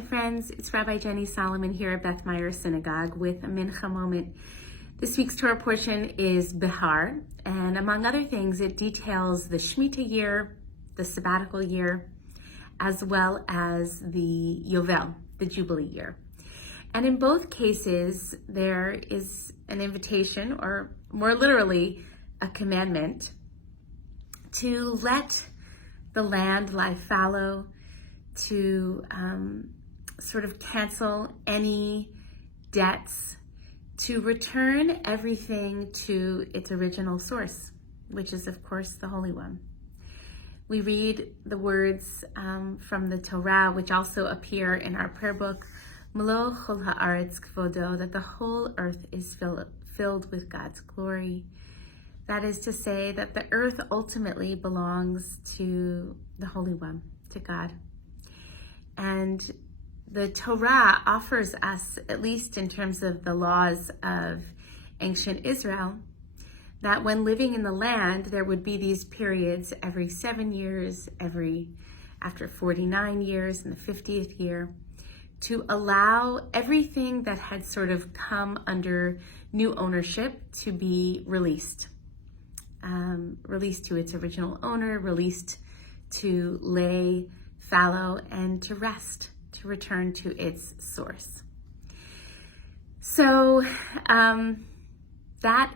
Hi friends, it's Rabbi Jenny Solomon here at Beth Meyer Synagogue with a Mincha moment. This week's Torah portion is Behar, and among other things, it details the Shemitah year, the sabbatical year, as well as the Yovel, the Jubilee year. And in both cases, there is an invitation, or more literally, a commandment, to let the land lie fallow, to sort of cancel any debts, to return everything to its original source, which is, of course, the Holy One. We read the words from the Torah, which also appear in our prayer book, Melo chol haaretz kvodo, that the whole earth is filled with God's glory. That is to say that the earth ultimately belongs to the Holy One, to God. And the Torah offers us, at least in terms of the laws of ancient Israel, that when living in the land, there would be these periods every 7 years, after 49 years in the 50th year, to allow everything that had sort of come under new ownership to be released. Released to its original owner, released to lay fallow and to rest, to return to its source. So that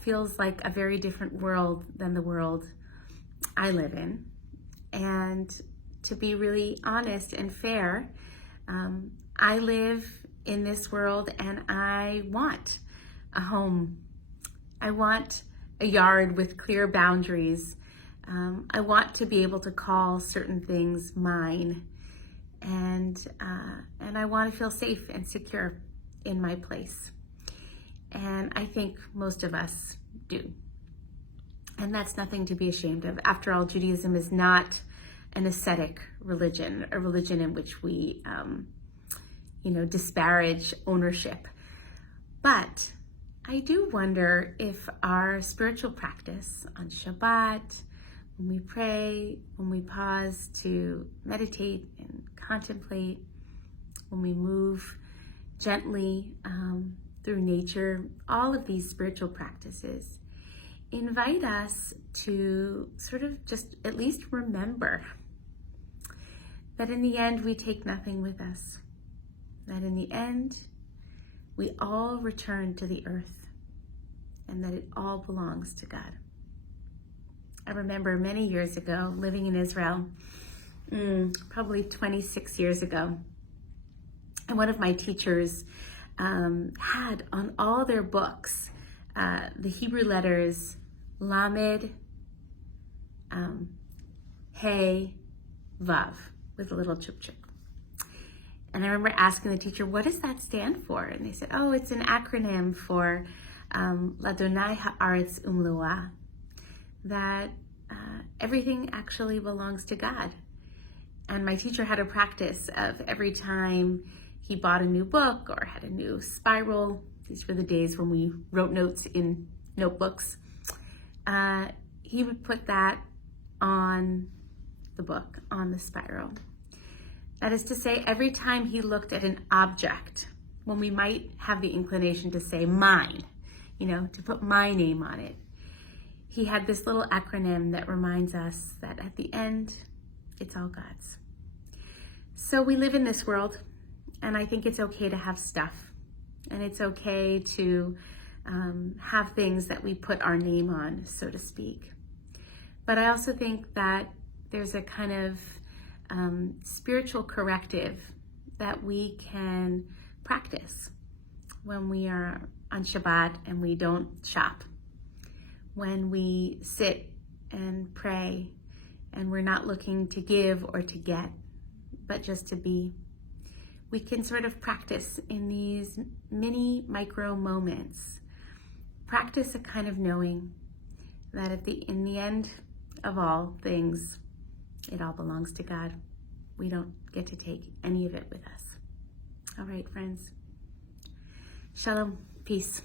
feels like a very different world than the world I live in. And to be really honest and fair, I live in this world and I want a home. I want a yard with clear boundaries. I want to be able to call certain things mine, and I want to feel safe and secure in my place. And I think most of us do. And that's nothing to be ashamed of. After all, Judaism is not an ascetic religion, a religion in which we, disparage ownership. But I do wonder if our spiritual practice on Shabbat, when we pray, when we pause to meditate and contemplate, when we move gently through nature, all of these spiritual practices invite us to sort of just at least remember that in the end we take nothing with us, that in the end we all return to the earth, and that it all belongs to God. I remember many years ago living in Israel, probably 26 years ago, and one of my teachers had on all their books the Hebrew letters Lamed, Hey, Vav, with a little chuk-chuk. And I remember asking the teacher, what does that stand for? And they said, oh, it's an acronym for Ladonai Haaretz Umloa, that everything actually belongs to God. And my teacher had a practice of every time he bought a new book or had a new spiral, these were the days when we wrote notes in notebooks, he would put that on the book, on the spiral. That is to say, every time he looked at an object, when we might have the inclination to say mine, to put my name on it, he had this little acronym that reminds us that at the end, it's all God's. So we live in this world, and I think it's okay to have stuff, and it's okay to have things that we put our name on, so to speak. But I also think that there's a kind of spiritual corrective that we can practice when we are on Shabbat and we don't shop, when we sit and pray and we're not looking to give or to get, but just to be. We can sort of practice in these mini micro moments, practice a kind of knowing that in the end of all things, it all belongs to God. We don't get to take any of it with us. All right, friends. Shalom. Peace.